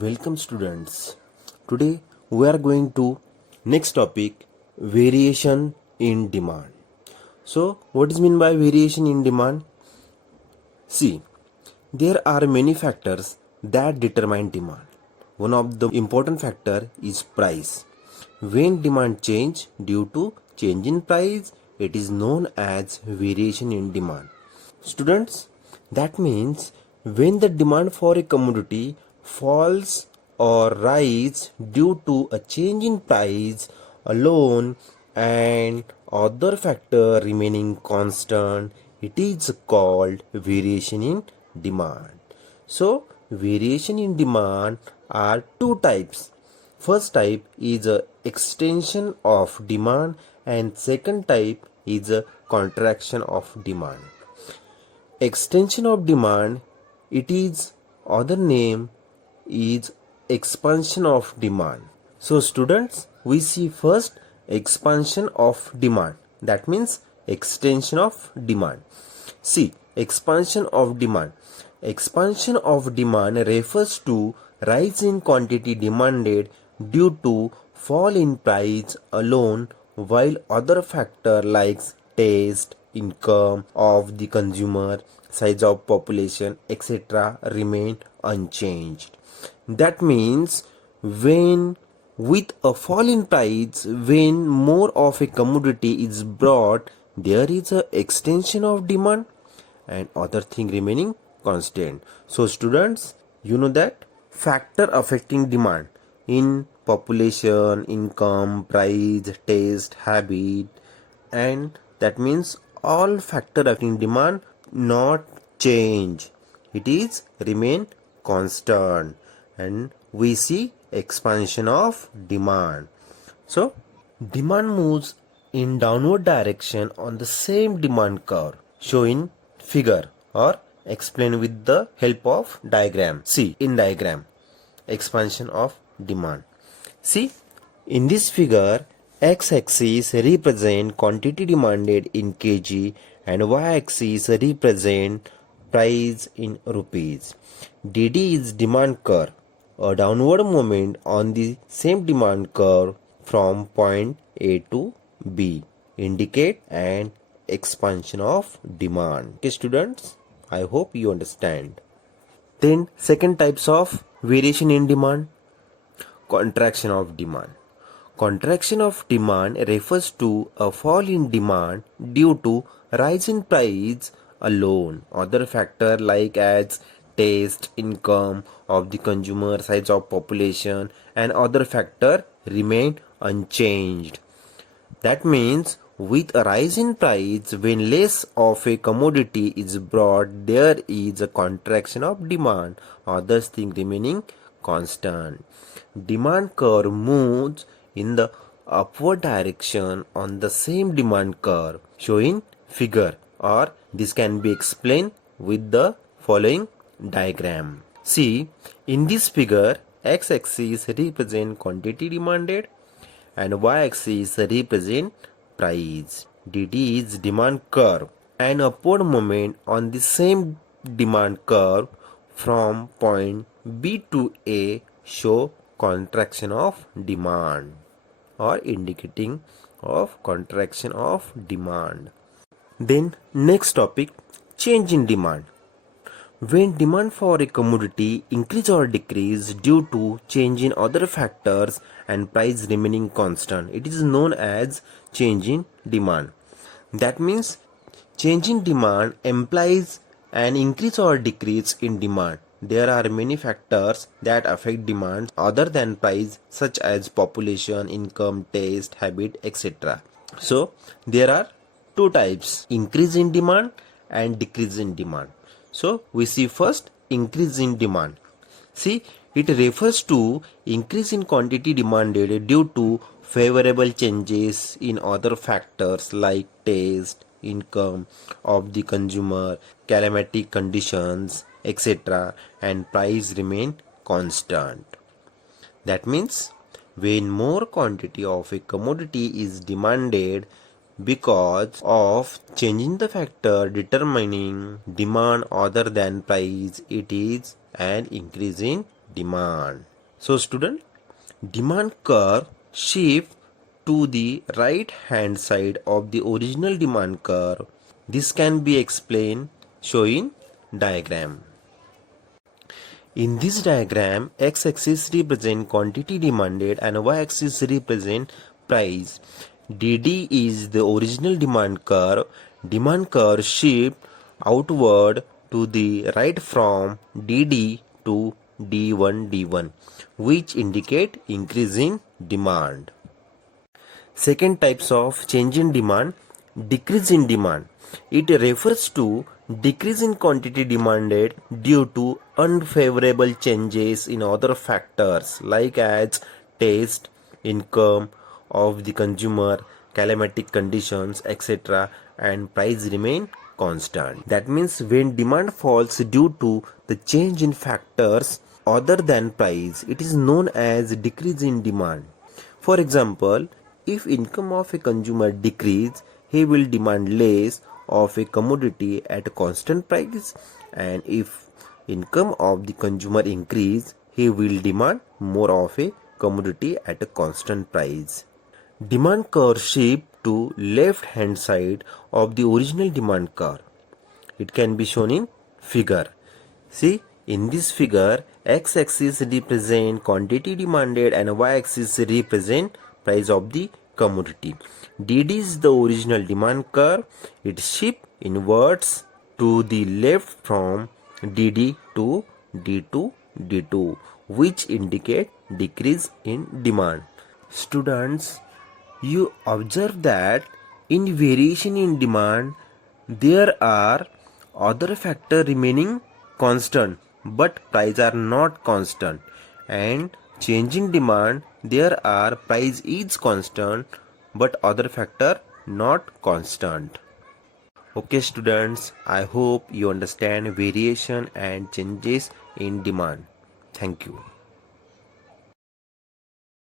Welcome students. Today we are going to next topic, variation in demand. So what is mean by variation in demand? See, there are many factors that determine demand. One of the important factor is price. When demand change due to change in price, it is known as variation in demand. Students, that means when the demand for a commodity falls or rise due to a change in price alone and other factor remaining constant, it is called variation in demand. So variation in demand are two types. First type is a extension of demand and second type is a contraction of demand. Extension of demand, it is other name is expansion of demand. So students, we see first expansion of demand, that means extension of demand. See, expansion of demand. Expansion of demand refers to rise in quantity demanded due to fall in price alone, while other factor like taste, income of the consumer, size of population, etc. remain unchanged. That means when with a fall in price, when more of a commodity is brought, there is a extension of demand and other thing remaining constant. So students, you know that factor affecting demand in population, income, price, taste, habit, and that means all factor affecting demand not change, it is remain constant, and we see expansion of demand. So demand moves in downward direction on the same demand curve shown in figure or explain with the help of diagram. See in diagram expansion of demand. See in this figure, x-axis represent quantity demanded in kg and y-axis represent price in rupees. dd is demand curve, a downward movement on the same demand curve from point A to B indicate an expansion of demand. Okay students, I hope you understand. Then second types of variation in demand, contraction of demand. Contraction of demand refers to a fall in demand due to rise in price alone. Other factor like as taste, income of the consumer, size of population and other factor remain unchanged. That means with a rise in price, when less of a commodity is brought, there is a contraction of demand, others thing remaining constant. Demand curve moves in the upward direction on the same demand curve showing figure, or this can be explained with the following diagram. See in this figure, x-axis represent quantity demanded and y-axis represent price. dd is demand curve. An upward movement on the same demand curve from point B to A show contraction of demand or indicating of contraction of demand. Then next topic, change in demand. When demand for a commodity increase or decrease due to change in other factors and price remaining constant, it is known as change in demand. That means change in demand implies an increase or decrease in demand. There are many factors that affect demand other than price, such as population, income, taste, habit, etc. So there are two types, increase in demand and decrease in demand. So we see first increase in demand. See, it refers to increase in quantity demanded due to favorable changes in other factors like taste, income of the consumer, climatic conditions, etc. and price remain constant. That means when more quantity of a commodity is demanded because of changing the factor determining demand other than price, it is an increase in demand. So student, demand curve shift to the right hand side of the original demand curve. This can be explained showing diagram. In this diagram, x-axis represent quantity demanded and y-axis represent price. DD is the original demand curve. Demand curve shift outward to the right from DD to D1, which indicate increase in demand. Second types of change in demand, decrease in demand. It refers to decrease in quantity demanded due to unfavorable changes in other factors like as taste, income of the consumer, climatic conditions, etc., and price remain constant. That means when demand falls due to the change in factors other than price, it is known as decrease in demand. For example, if income of a consumer decrease, he will demand less of a commodity at a constant price, and if income of the consumer increase, he will demand more of a commodity at a constant price. Demand curve shift to left hand side of the original demand curve. It can be shown in figure. See, in this figure, x-axis represent quantity demanded and y-axis represent price of the commodity. DD is the original demand curve. It shifts inwards to the left from DD to D2, which indicate decrease in demand. Students, you observe that in variation in demand, there are other factors remaining constant, but price are not constant. And change in demand, there are price is constant, but other factor not constant. Okay students, I hope you understand variation and changes in demand. Thank you.